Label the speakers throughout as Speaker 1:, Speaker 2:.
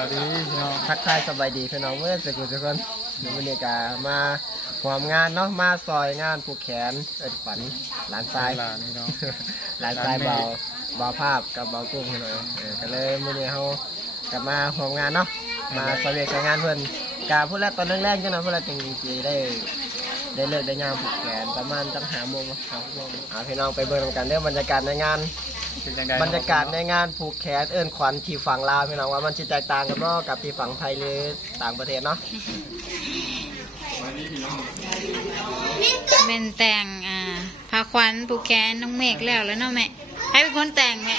Speaker 1: วัสดีพี่น้อง
Speaker 2: ทักทายสบายดีพี่น้องเมื่อสักครู่ทุกคนเดี๋ยววันนี้ก็มาความงานเนาะมาซอยงานผูกแขนเอิดฝันหลานทราย
Speaker 1: หลานพี่น้อง
Speaker 2: หลานทรายเบาเบาภาพกับเบากุ้งพี่น้องเออก็เลยมื้อนี้เขากลับมาความงานเนาะมาสเวียใช้งานเพิ่นกาพูดแล้วตอนแรกๆจังนะพูดแล้วจริงๆได้ ได้เลิกได้งานผูกแขนประมาณจังหาโมงหาโมงอ่าพี่น้องไปเบิ่งกันเรื่องบรรยากาศในงาน
Speaker 1: เป็นจังได
Speaker 2: บรรยากาศในงานผูกแขนเอิ้นขวัญที่ฝั่งลาวพี่น้องว่ามันสิแตกต่างกันบ่กับที่ฝั่งไทยหรือต่างประเทศเนาะ
Speaker 3: เป็นแต่งอ่าพาควันผูกแกนน้องเมฆแล้วแล้วเนาะแม่ให้เป็นคนแต่งแม่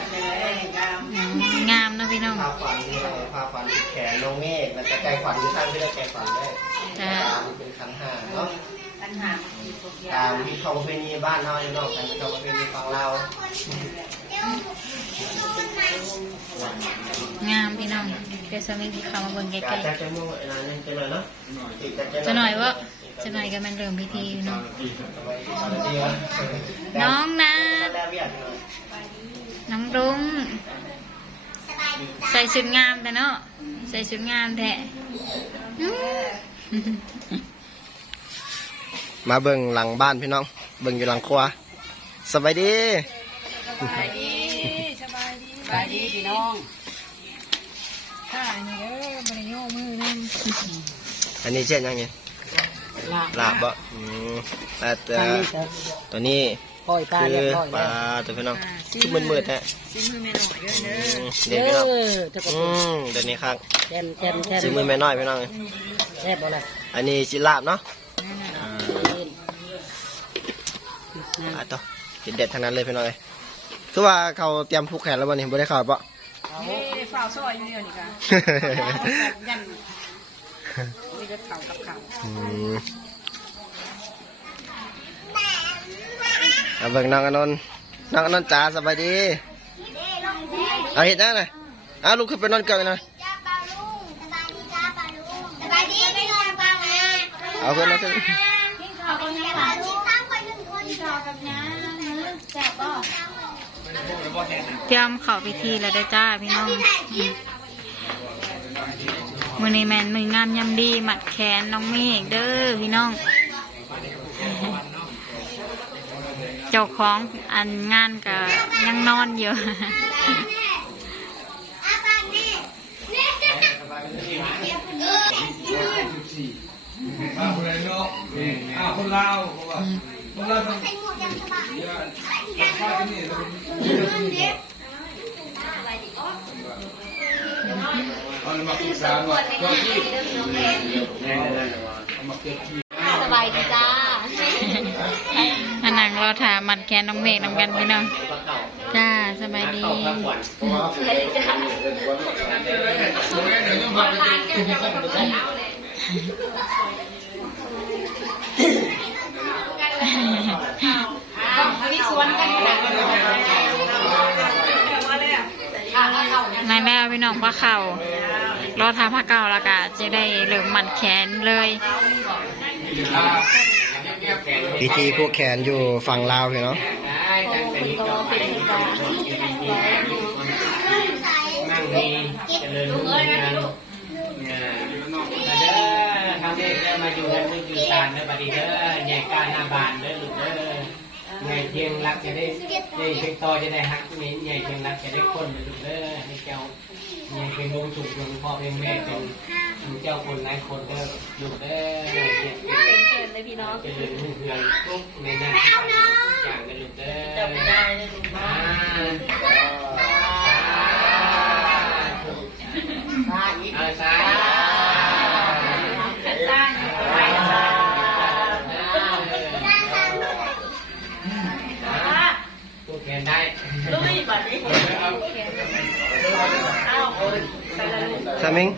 Speaker 3: อืมงามเนาะ พี่น้อง
Speaker 2: พาขวัญนี่พาขวัญผูกแขนลงเมฆมันจะไกลขวัญที่ท่านไม่ได้ไกลขวัญได้
Speaker 3: จ้า
Speaker 2: ตามเป็นขันห้าเนาะตามที่เขาประเพณีบ้านเฮาอยู่เนาะกันเขาประเพณีฝั่งลาว
Speaker 3: งามพี่น้องเดี๋ยวสามีที่เข้ามาเบิ่งใก
Speaker 2: กา
Speaker 3: ล้
Speaker 2: รจัดจมูกอันนั้นจะหน่อยเนาะอีก
Speaker 3: ๆจะหน่อยวะจะหน่อยก็แมันเริ่มพิธีอยู่เนาะน้องนะ
Speaker 2: แล้วเวียด
Speaker 3: น้องรุ้งใส่ชุดงามแต่เนาะใส่ชุดงามแท้อื้อ
Speaker 2: มาเบิ่งหลังบ้านพี่น้อง เบิ่งอยู่หลังครัวสบายดี
Speaker 3: สบายดีสบายดี
Speaker 4: ไปดีพี่น้อง
Speaker 3: ค่ะนี่เด้อบริโยมือนั่น
Speaker 2: อันนี้เช่นยังไง
Speaker 4: ลาบ
Speaker 2: ลาบบ่อืมแต่แต่
Speaker 4: ทางนี้จะ
Speaker 2: ตัวนี้
Speaker 4: ปล่อยปลา
Speaker 2: คื
Speaker 4: เรียบ
Speaker 2: อ
Speaker 4: ร้อย
Speaker 2: ปลา
Speaker 4: แล้ว
Speaker 2: ตัวพี่น้องชุบมืดๆฮะ
Speaker 3: ซิมือไม่หน่อยเด้อเด้
Speaker 2: อื
Speaker 3: อ
Speaker 2: ม
Speaker 4: เอ
Speaker 2: เดี๋ยวพี่น้อง
Speaker 4: อจะกระ
Speaker 2: อื
Speaker 4: ปุก
Speaker 2: มเดี๋ยวนี้ครับ
Speaker 4: แทนแทนแทน
Speaker 2: ซื้อมือแม่น้อยพี่น้อง
Speaker 4: แซ่บบ่ล่ะ
Speaker 2: อันนี้สิลาบเนาะ
Speaker 3: นั่นน่ะ
Speaker 2: อ่า
Speaker 4: นะ
Speaker 2: อะต่อกินเด็ดทั้งนั้นเลยพี่น้องเอ้ยคือว่าเขาเตรียมผูกแขนแล้ววันนี้บ่ได้ข่าวปะ
Speaker 4: เอา
Speaker 3: เฮ้ยฝ่าซอยอยู่เดียวนี่ค่ะยันมีแต่เข่ากับเข่า
Speaker 2: อืม เอาเบิ่งน้องอนนท์น้องอนนท์จ๋าสบายดีเอาเห็ดนะน่ะอ้าลูกขึ้นไปนอนเกลือหน่อย
Speaker 5: จ้าปลาลุงสบายดีจ้าปาลุงสบายดีไม่นอนปลาไง
Speaker 2: เอาขึ้นเอาขึ้น
Speaker 5: กินข้าวกับน้าปลาลุงตั้งคนหนึ่งคนกินข้าวกับน้าแซ่บป่ะ
Speaker 3: เตรียมเข่าพิธีแล้วได้อจ้าพี่น้องมือนี้แมนมืองามยำดีหมัดแขนน้องเมฆเด้อพี่น้อง เจ้าของอันงานก็ยังนอนอยู่
Speaker 5: มา
Speaker 1: คนไหนเนาะอ้าวคนลาวเพราว่าคนลาวต้อง
Speaker 5: ใส่หมวกยังสบาย
Speaker 1: ข้าวที่นี่เราเป็นเอามาปรึกษาว่าก็ที่เอามาเก็บที่
Speaker 5: บายดีจ้า
Speaker 3: อันนังเราถามหมัดแขนน้องเมฆนำกันพี่น้อง จ้าสบายดีนายแม่พี่น้องว่าเข่ารอทาผ้าเก่าแล้วก็จะได้เหลือมหมัดแขนเลย
Speaker 2: พิธีผูกแขนอยู่ฝั่งลาวพี่น้อง
Speaker 6: นั่งดีเจริญรุ่งเรืองเนี่ยมาเด้อทำเด็กเด้อมาอยู่กันนึกอยู่ศาลเด้อบัดนี้เด้อใหญ่การหน้าบานเด้อลูกเด้อให ญ่เชียงรักจะได้ได้เพียงต่อจะได้ฮักเน้นใหญ่เชียงรักจะได้คนเด้อลูกเด้อให้เจ้าใหญ่เป็นดวงสุขดวงพ่อเป็นแม่เป็นเจ้าคนนายคนเด้อลูกเด้อเนี่ยเป็นเกินเลยพี่น้องเจริญรุ่งเรือนทุกในหน้าทุกอย่างเด้อลูกเด้อจ้าไม่ได้เลยลูก สา
Speaker 2: มิง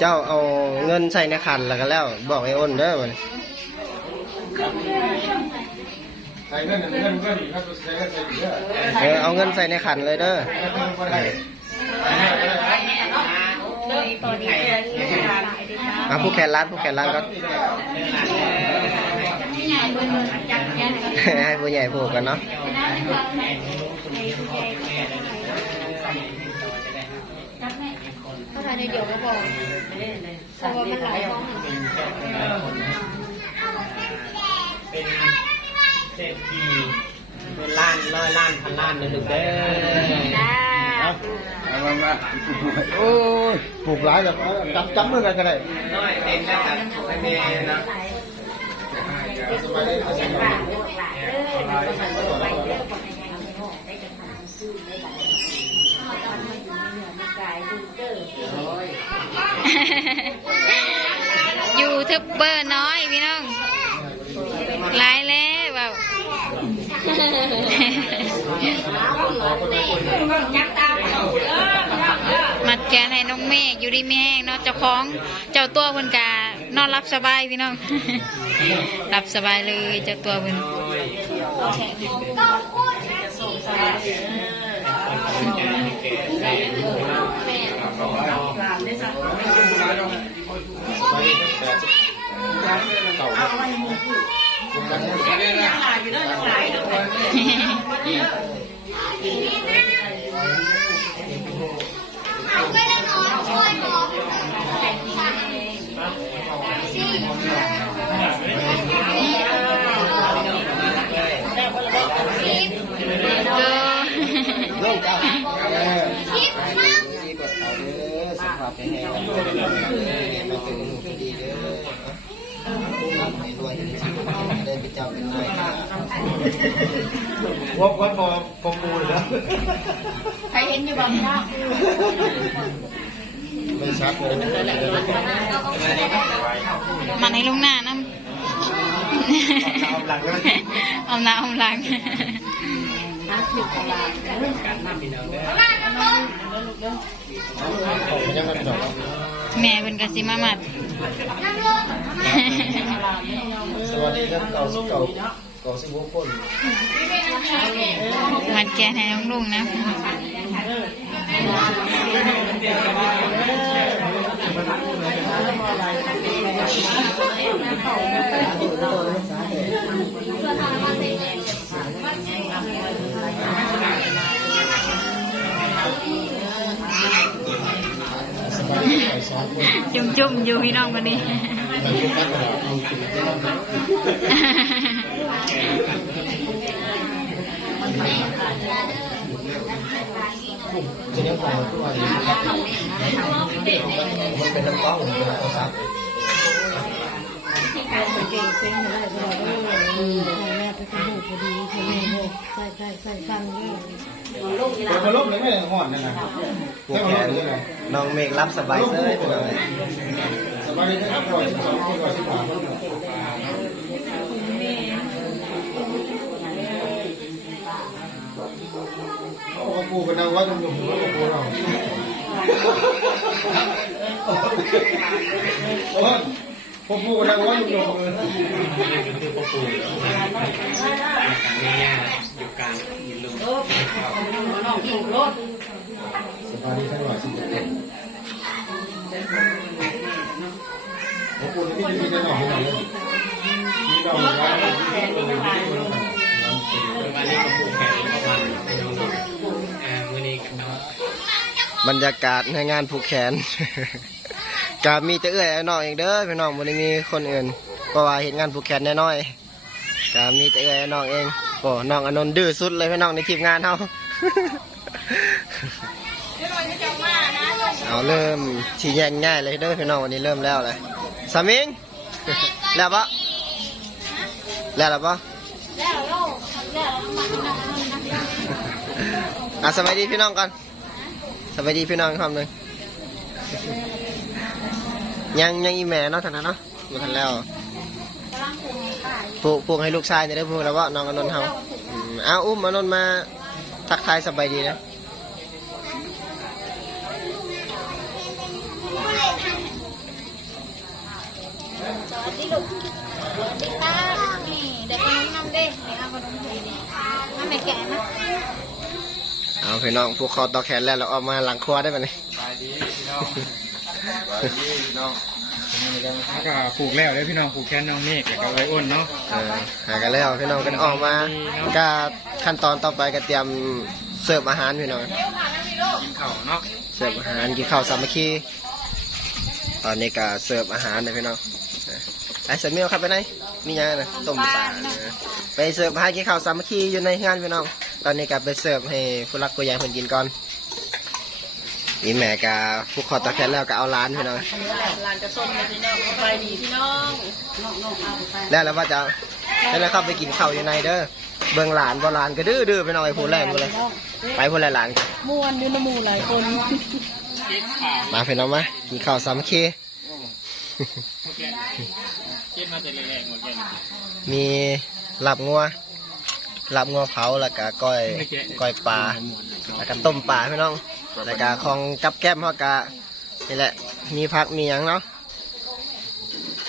Speaker 2: เจ้าเอาเงินใส่ในขันแล้วก็แล้ว บอกไอ้อ้นเด้อวัน
Speaker 1: ใส่เงินเงินก็ดีครับใส่เงินใส่เยอะ
Speaker 2: เออเอาเงินใส่ในขันเลยเด้อ
Speaker 1: ก็ได้
Speaker 2: เอาผู้แขนร้านผู้แขนร้านก็ให้ผู้ใหญ่ผูกกันเนาะา
Speaker 3: ทานในเดียวก็บอกเพราะว่ามันหลายห้อง
Speaker 6: เป็นเจ้าเป็นนายคนเป็นเศรษฐีเป็นล้านร้อยล้านพันล้านนะลูกเด้อ
Speaker 1: เอามามา
Speaker 2: โอ้ยปลูกหลายแบบจำจำเมื่อไรก็ได้
Speaker 6: น้อยเต็มแล้วกันไม่แม่นะ
Speaker 2: สบายดีสบา ยดี
Speaker 3: ยูทูบเบอร์น้อยพี่น้องหลายแล้วแบบมัดแขนให้น้องเมฆอยู่ดีไม่แห้งเนาะเจ้าของเจ้าตัวเพิ่นกานอนรับสบายพี่น้องรับสบายเลยเจ้าตัวเพิ่น
Speaker 5: ไม่ได้นอนช่วยหมอ
Speaker 3: เด้อ
Speaker 2: เริ่มจ้า
Speaker 5: คิดมั้ง
Speaker 2: ดีกว่าเขาเด้อสุขภาพแข็งแรงกันเด้อมาถึงคดีเด้อทำให้รวย ได้เป็นเจ้าเป็นนายค่ะว่าว่าพอพอปูแล้ว
Speaker 3: ใครเห็นอยู่บ้างพี่น้อง
Speaker 2: ไม่ชัดเลย
Speaker 3: มันให้ลุงหน้าน้ำ
Speaker 2: เอาหลังเลย
Speaker 3: เอาหน้าเอาหลัง
Speaker 2: ยังมันดอก
Speaker 3: แม่เป็นกสิมามัด
Speaker 2: สวัสดีครับเก่าสิเก่าเก่าสิบหกคน
Speaker 3: มัดแกนให้น้องลุงนะจุ่มๆอยู่พี่น้องคนนี้
Speaker 2: มันเป็นการตลาดเอากินได้จะยังต่อทุกวันนี้มันเป็นน้ำเต้าครับ
Speaker 4: เก่งเซ็งอะไรก็ได้เออแม่ไปทำพอดีใช่ไหมใส่ใส่ใส่ฟังด้วย
Speaker 2: มาลบเลยไม่ได้ห่อนนะนะผูกแขนน้องเมฆรับสบายเซ้ย เป็นะครับปล่อยสองคนก่อนสิบสามคนโอ้ปูเป็นนางวัดตรงนี้ปูเราโอ้พ่อปูเป็นนางวัดตรงนี้
Speaker 6: นี่คือพ่อปู่แล้วแม่ยอยู่กลางยืนลง
Speaker 2: สบายดีทั้งหลายสิบเอ็ด พ่อปูนี่มีแต่หน่อให้หน่อยมีดอกไม้มีต้นไม้มีต้นไม้
Speaker 6: วันนี้พ่อปู่แข่งประมาณอ่าวันนี้กับน้อง
Speaker 2: บรรยากาศในงานผูกแขนกามีแต่เอื้อยไอ้น้องเองเด้อพี่น้องบ่ได้มีคนอื่นเพราะว่าเห็นงานผูกแขนน้อยๆกามีแต่เอื้อยไอ้น้องเองโอ้น้องอนนท์ดื้อสุดเลยพี่น้องในทีมงานเฮาเอาเริ่มชี้แยกง่ายเลยเด้อพี่น้องวันนี้เริ่มแล้วเลย สามิงแล้วปะแล้วหรอปะ
Speaker 5: แล้วโลกแล้วมันมัน
Speaker 2: อะสวัสดีพี่น้องก่อนสวัสดีพี่น้องคำหนึ่งยังยังอีแม่เนาะทางนั้นเนาะมาทันแล้วปลูกปลูกให้ลูกชายจะได้พูดแล้วว่าน้องอนนท์เฮาอืมเอาอุ้มอนนท์มาทักทายสบายดีนะ
Speaker 3: ตานี่เด็กคนนี้นำเด้เด็กเอาคนนี้ดีนั่นแม่แก่นะ
Speaker 2: เอาพี่น้องผูกคอต่อแขนแล้วเราออกมาหลังครัวได้ปะเนี่ย
Speaker 1: สบายดีพี่น้องสบายดีพี่น้องเป็นไงนี่ก็แล้วก็ผูกแล้วเด้อพี่น้องผูกแขนน้องเมฆแล้วก็ไว้อ้นเนาะ
Speaker 2: เออหากันแล้วพี่น้องกันออกมาก็ขั้นตอนต่อไปก็เตรียมเสิร์ฟอาหารพี่น้อง
Speaker 1: กินข้าวเนาะ
Speaker 2: เสิร์ฟอาหารกินข้าวสามัคคี ตอนนี้ก็เสิร์ฟอาหารนะพี่น้องไอ้เสมิลครับไปไหนมีหยังนะต้มปลานะไปเสิร์ฟอาหารกินข้าวสามัคคีอยู่ในงานพี่น้อง ตอนนี้ก็ไปเสิร์ฟให้ผู้รักผู้ใหญ่เพิ่นกินก่อนอีแม่ก็ผู้ขอตะแคงแล้วก็เอาร้านพี่น้อง
Speaker 4: ร้านกระส้มนะพี่น้องไปดีพี่น้องน้องน้องเอาไป
Speaker 2: แล้วแล้วว่าจะแล้วนะครับไปกินข้าวอยู่ในเด้อเบิ่งหลานบ่หลานก็ดื้อดื้อไปหน่อยพูดแรงไปเลย ไปพูดแรงหลาน
Speaker 4: ม่วนอยู่ในหมู่หลายคน
Speaker 2: มาเพี่อน้องมากินข้าวสามัคคี
Speaker 1: มาแต่แรกๆห
Speaker 2: ลาบงัวหลาบงัวเผาแล้วก็ก้อยก้อยปลาแล้วก็ต้มปลาพี่น้องแล้วก็ของกับแก้มเฮากะนี่แหละมีผักมีหยังเนาะ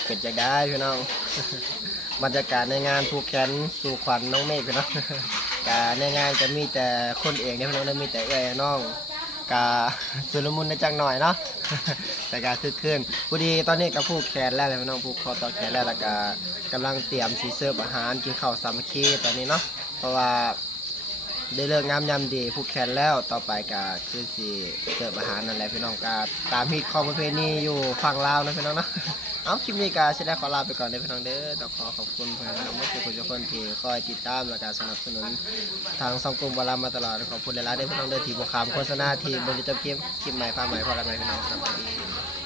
Speaker 2: เป็นจะได้พี่น้องบรรยากาศในงานผูกแขนสู่ขวัญน้องเมฆพี่น้องกาในงานจะมีแต่คนเองเนี่ยพี่น้องมีแต่เอ้ยน้อง กาสุลมุนในจังหน่อยเนาะแต่กาคือขึ้นพอดีตอนนี้ก็ผูกแขนแล้วเลยพี่น้องผูกคอต่อแขนแล้วแล้วก็กำลังเตรียมสีเสิร์ฟอาหารกินข้าวสามัคคีตอนนี้เนาะเพราะว่าได้เลิกงามยามดีผูกแขนแล้วต่อไปก็คือสีเสิร์ฟอาหารนั่นแหละพี่น้องก็ตามฮิตของประเพณีอยู่ฝั่งลาวนะพี่น้องเนาะ เอาคลิปนี้ก็จะได้ขอลาไปก่อนเด้อพี่น้องเด้อต้องขอขอบคุณเพื่อนนะครับทุกคนทุกคนที่คอยติดตามและการสนับสนุนทางสองกลุ่มบอลามาตลอดขอบคุณหลายๆเด้อพี่น้องเด้อที่บวกคำโฆษณาที่บริจาคคลิปคลิปใหม่ฟ้าใหม่พอกันใหม่พี่น้องครับสวัสดี